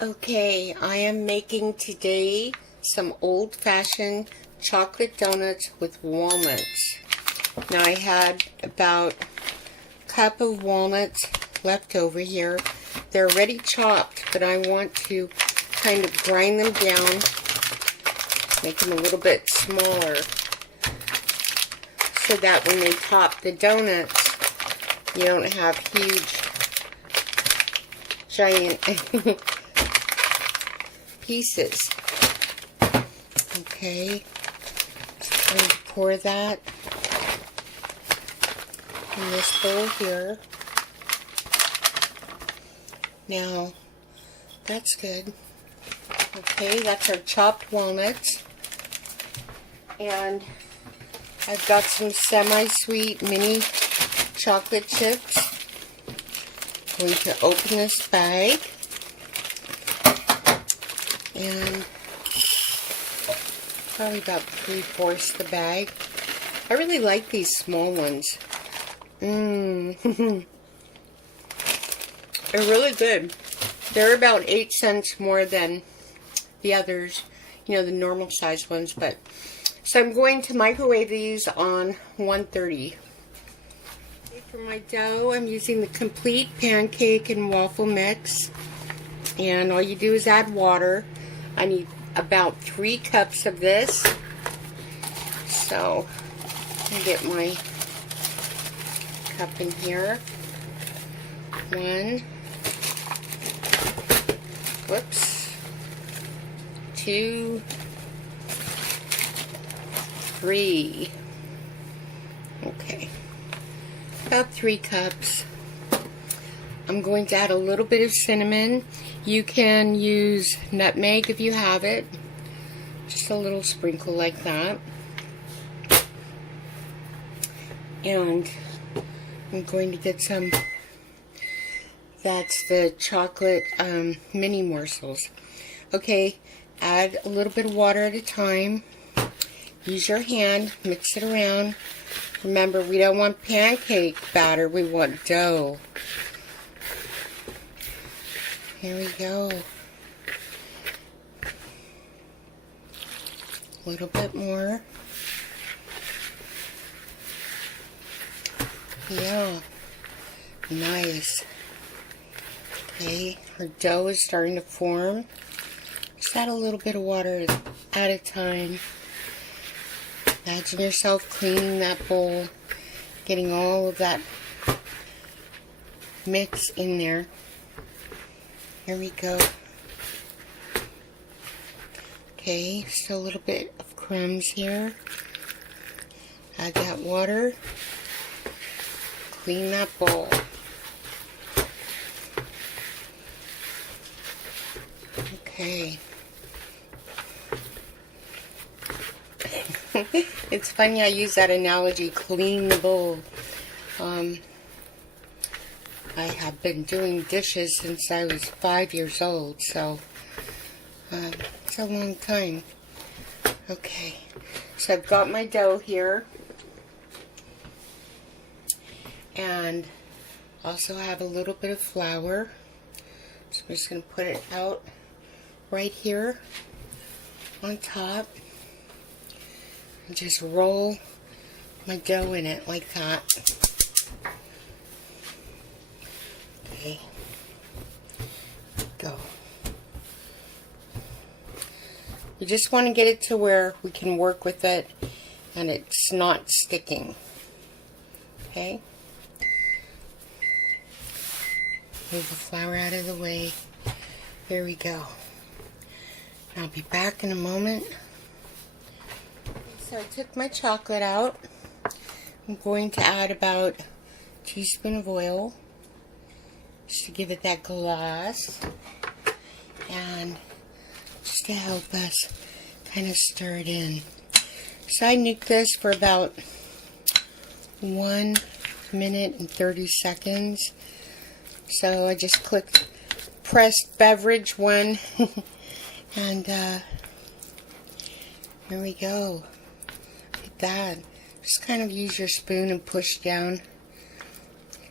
Okay, I am making today some old-fashioned chocolate donuts with walnuts. Now I had about a cup of walnuts left over here. They're already chopped, but I want to kind of grind them down, make them a little bit smaller, so that when they top the donuts, you don't have huge, giant pieces. Okay, so I'm going to pour that in this bowl here. Now, that's good. Okay, that's our chopped walnuts. And I've got some semi-sweet mini chocolate chips. I'm going to open this bag. And probably about 3/4 the bag. I really like these small ones. They're really good. They're about 8 cents more than the others, you know, the normal size ones. But so I'm going to microwave these on 130. For my dough, I'm using the Complete Pancake and Waffle Mix. And all you do is add water. I need about 3 cups of this. So, I'll get my cup in here. 1. Whoops. 2. 3. Okay. About 3 cups. I'm going to add a little bit of cinnamon. You can use nutmeg if you have it. Just a little sprinkle like that. And I'm going to get some, that's the chocolate mini morsels. Okay, add a little bit of water at a time. Use your hand, mix it around. Remember, we don't want pancake batter, we want dough. Here we go. A little bit more. Yeah. Nice. Okay, our dough is starting to form. Just add a little bit of water at a time. Imagine yourself cleaning that bowl, getting all of that mix in there. Here we go. Okay, still a little bit of crumbs here. Add that water. Clean that bowl. Okay. It's funny I use that analogy, clean the bowl. I have been doing dishes since I was 5 years old, so it's a long time. Okay, so I've got my dough here, and also have a little bit of flour. So I'm just going to put it out right here on top, and just roll my dough in it like that. Okay, go. We just want to get it to where we can work with it and it's not sticking. Okay. Move the flour out of the way. Here we go. I'll be back in a moment. So I took my chocolate out. I'm going to add about a teaspoon of oil, just to give it that gloss, and just to help us kind of stir it in. So I nuked this for about 1 minute and 30 seconds. So I just clicked pressed beverage 1 and here we go. Look at that. Just kind of use your spoon and push down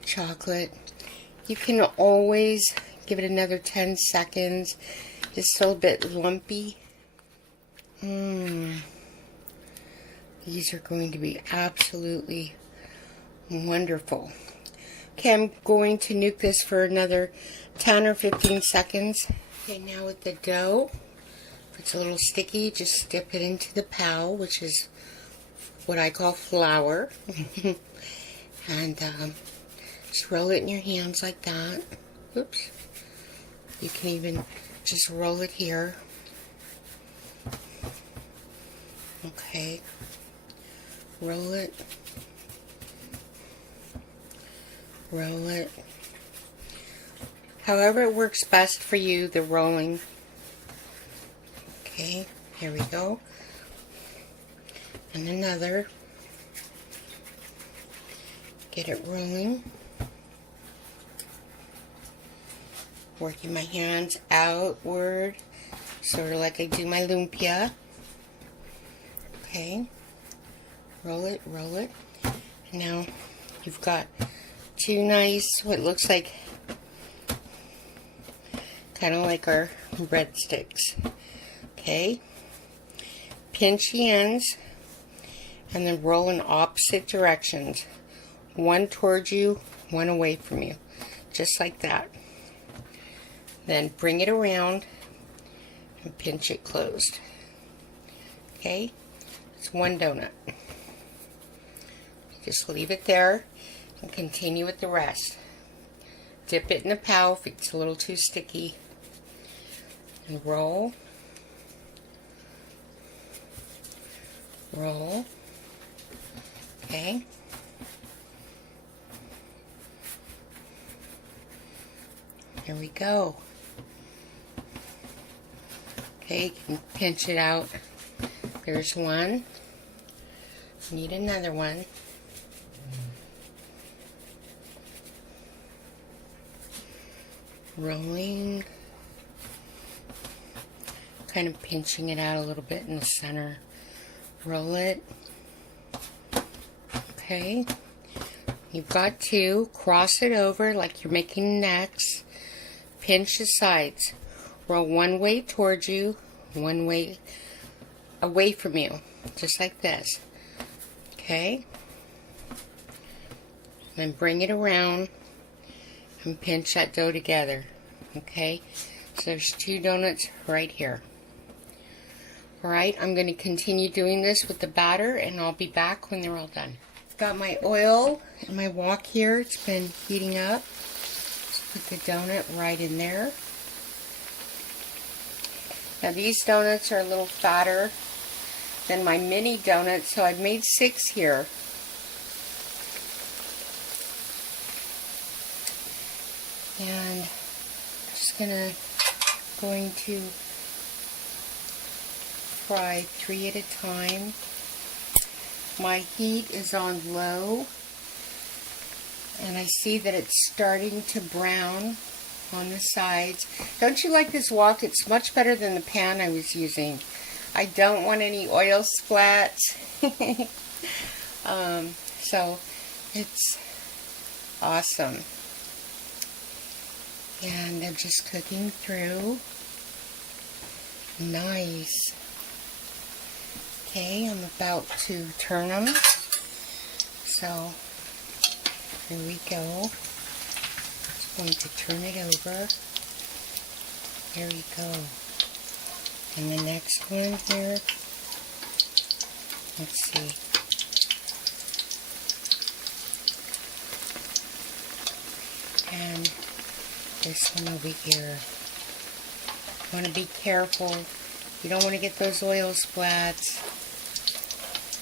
chocolate. You can always Give it another 10 seconds. It's still a bit lumpy. These are going to be absolutely wonderful. Okay, I'm going to nuke this for another 10 or 15 seconds. Okay, now with the dough, if it's a little sticky, just dip it into the pao, which is what I call flour. And just roll it in your hands like that. Oops. You can even just roll it here. Okay. Roll it. Roll it. However it works best for you, the rolling. Okay, here we go. And another. Get it rolling. Working my hands outward, sort of like I do my lumpia. Okay. Roll it, roll it. And now you've got two nice, what looks like, kind of like our breadsticks. Okay. Pinch the ends and then roll in opposite directions. One towards you, one away from you. Just like that. Then bring it around and pinch it closed. Okay? It's one donut. Just leave it there and continue with the rest. Dip it in the pao if it's a little too sticky. And roll. Roll. Okay? Here we go. Okay, you can pinch it out. There's one. Need another one. Rolling. Kind of pinching it out a little bit in the center. Roll it. Okay. You've got two. Cross it over like you're making necks. Pinch the sides. Roll one way towards you, one way away from you, just like this. Okay? Then bring it around and pinch that dough together. Okay? So there's two donuts right here. Alright, I'm going to continue doing this with the batter and I'll be back when they're all done. Got my oil in my wok here. It's been heating up. Just put the donut right in there. Now these donuts are a little fatter than my mini donuts, so I've made 6 here. And I'm just going to fry 3 at a time. My heat is on low, and I see that it's starting to brown on the sides. Don't you like this wok? It's much better than the pan I was using. I don't want any oil splats. So it's awesome. And they're just cooking through. Nice. Okay, I'm about to turn them. So here we go. Going to turn it over. There we go. And the next one here. Let's see. And this one over here. You want to be careful. You don't want to get those oil splats.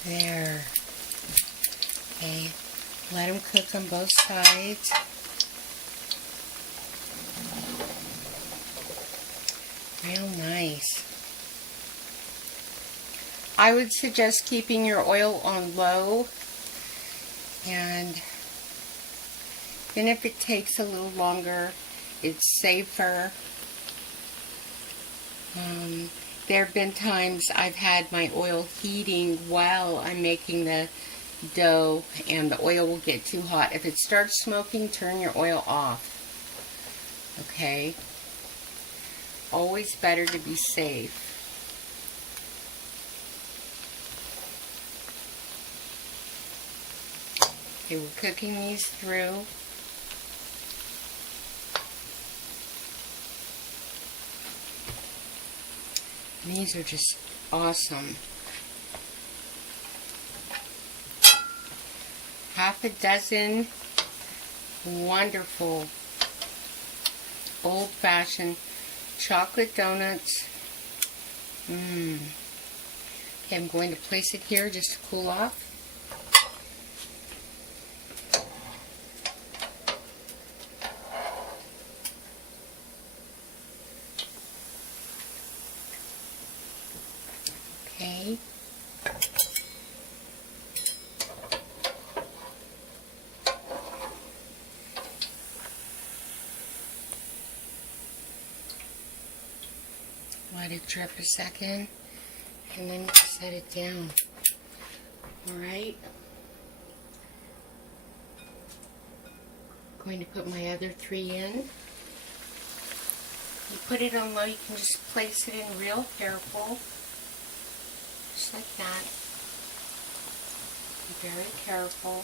There. Okay. Let them cook on both sides. Real nice. I would suggest keeping your oil on low, and then if it takes a little longer, it's safer. There have been times I've had my oil heating while I'm making the dough, and the oil will get too hot. If it starts smoking, turn your oil off. Okay? Always better to be safe. Okay, we're cooking these through. These are just awesome. Half a dozen wonderful old-fashioned chocolate donuts. Okay, I'm going to place it here just to cool off. Okay. Let it drip a second and then set it down. Alright. Going to put my other 3 in. You put it on low, you can just place it in real careful. Just like that. Be very careful.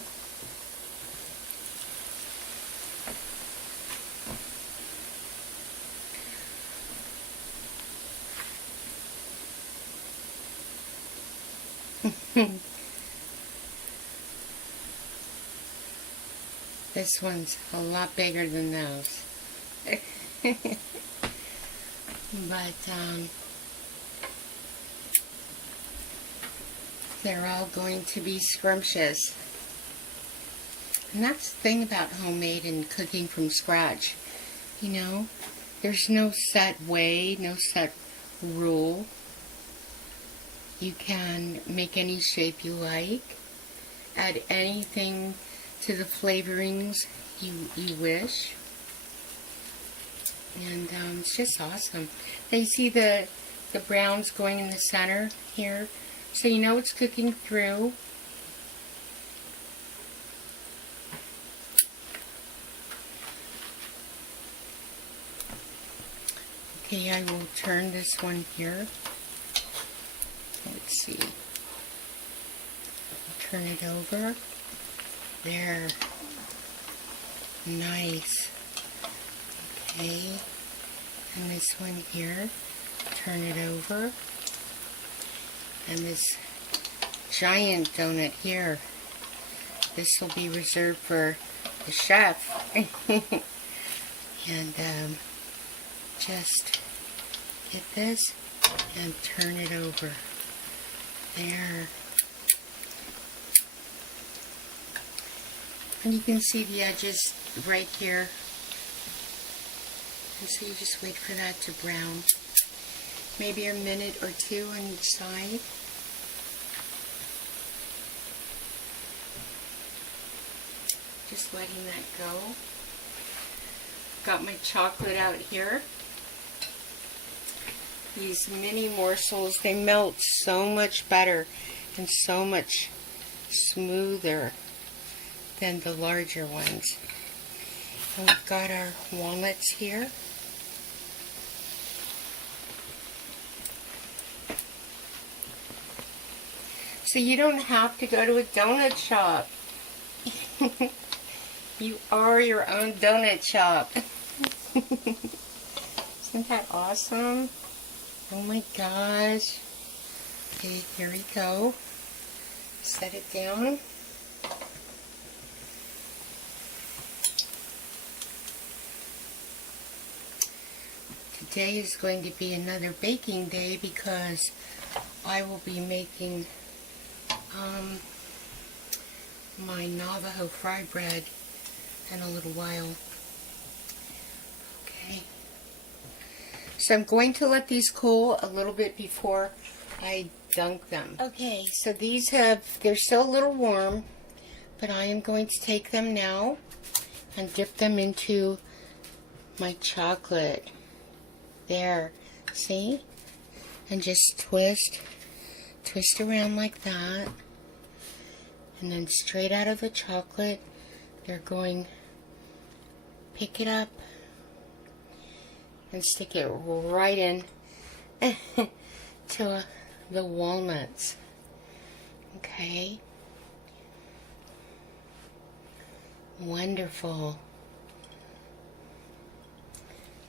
This one's a lot bigger than those. But they're all going to be scrumptious. And that's the thing about homemade and cooking from scratch. You know, there's no set way, no set rule. You can make any shape you like, add anything to the flavorings you wish, and it's just awesome. Now you see the browns going in the center here, so you know it's cooking through. Okay, I will turn this one here. Let's see. Turn it over. There. Nice. Okay. And this one here. Turn it over. And this giant donut here. This will be reserved for the chef. And just get this and turn it over. There. And you can see the edges right here. And so you just wait for that to brown. Maybe a minute or 2 on each side. Just letting that go. Got my chocolate out here. These mini morsels, they melt so much better and so much smoother than the larger ones. And we've got our walnuts here. So you don't have to go to a donut shop. You are your own donut shop. Isn't that awesome? Oh my gosh. Okay, here we go. Set it down. Today is going to be another baking day because I will be making my Navajo fry bread in a little while. Okay. So I'm going to let these cool a little bit before I dunk them. Okay, so they're still a little warm, but I am going to take them now and dip them into my chocolate. There, see? And just twist around like that. And then straight out of the chocolate, they're going, pick it up and stick it right in to the walnuts. Okay. Wonderful.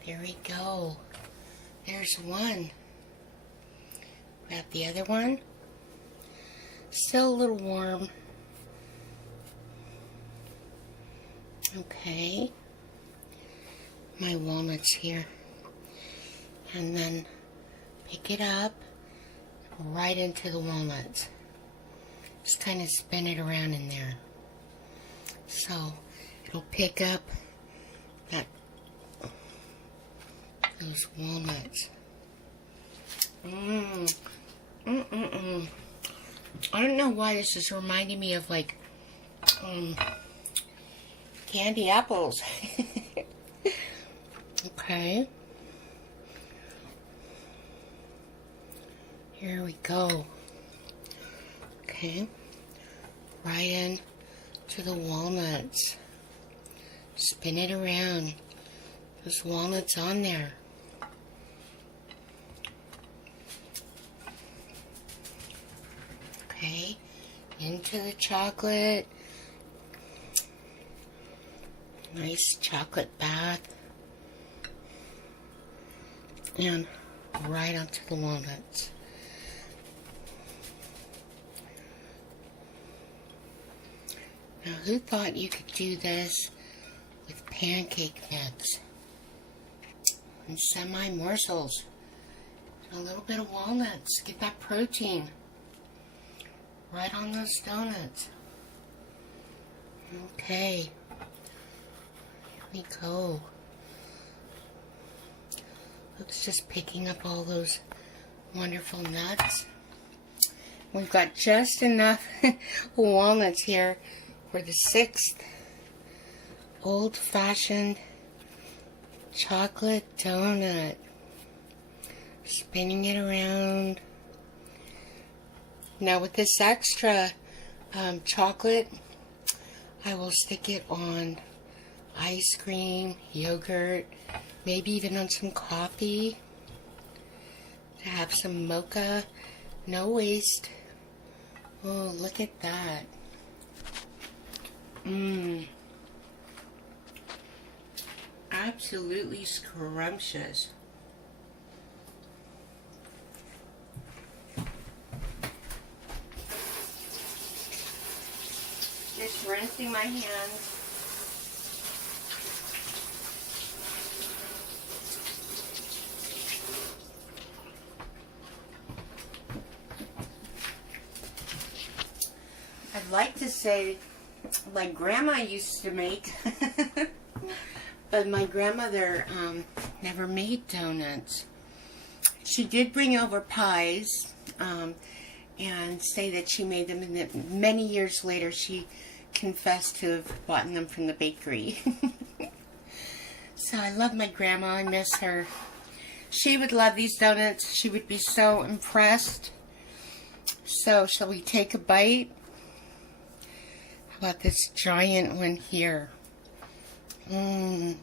There we go. There's one. Grab the other one. Still a little warm. Okay. My walnuts here. And then pick it up right into the walnuts. Just kind of spin it around in there. So it'll pick up those walnuts. I don't know why this is reminding me of like candy apples. Okay. Here we go. Okay. Right in to the walnuts. Spin it around. Those walnuts on there. Okay. Into the chocolate. Nice chocolate bath. And right onto the walnuts. Now, who thought you could do this with pancake mix and semi-morsels? A little bit of walnuts. Get that protein right on those donuts. Okay. Here we go. Looks just picking up all those wonderful nuts. We've got just enough walnuts here for the 6th old-fashioned chocolate donut. Spinning it around. Now with this extra chocolate, I will stick it on ice cream, yogurt, maybe even on some coffee to have some mocha. No waste. Oh, look at that. Absolutely scrumptious. Just rinsing my hands. I'd like to say like Grandma used to make, but my grandmother never made donuts. She did bring over pies and say that she made them, and that many years later she confessed to have bought them from the bakery. So I love my grandma. I miss her. She would love these donuts. She would be so impressed. So shall we take a bite? How about this giant one here? Do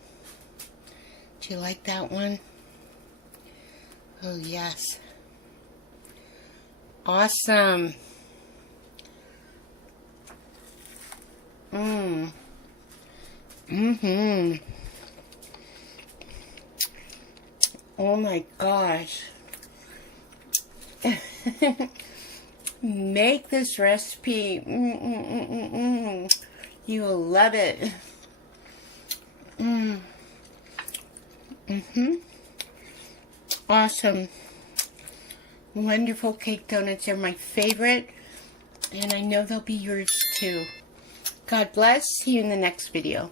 you like that one? Oh yes. Awesome. Oh my gosh. Make this recipe. You will love it. Awesome. Wonderful cake donuts are my favorite, and I know they'll be yours too. God bless. See you in the next video.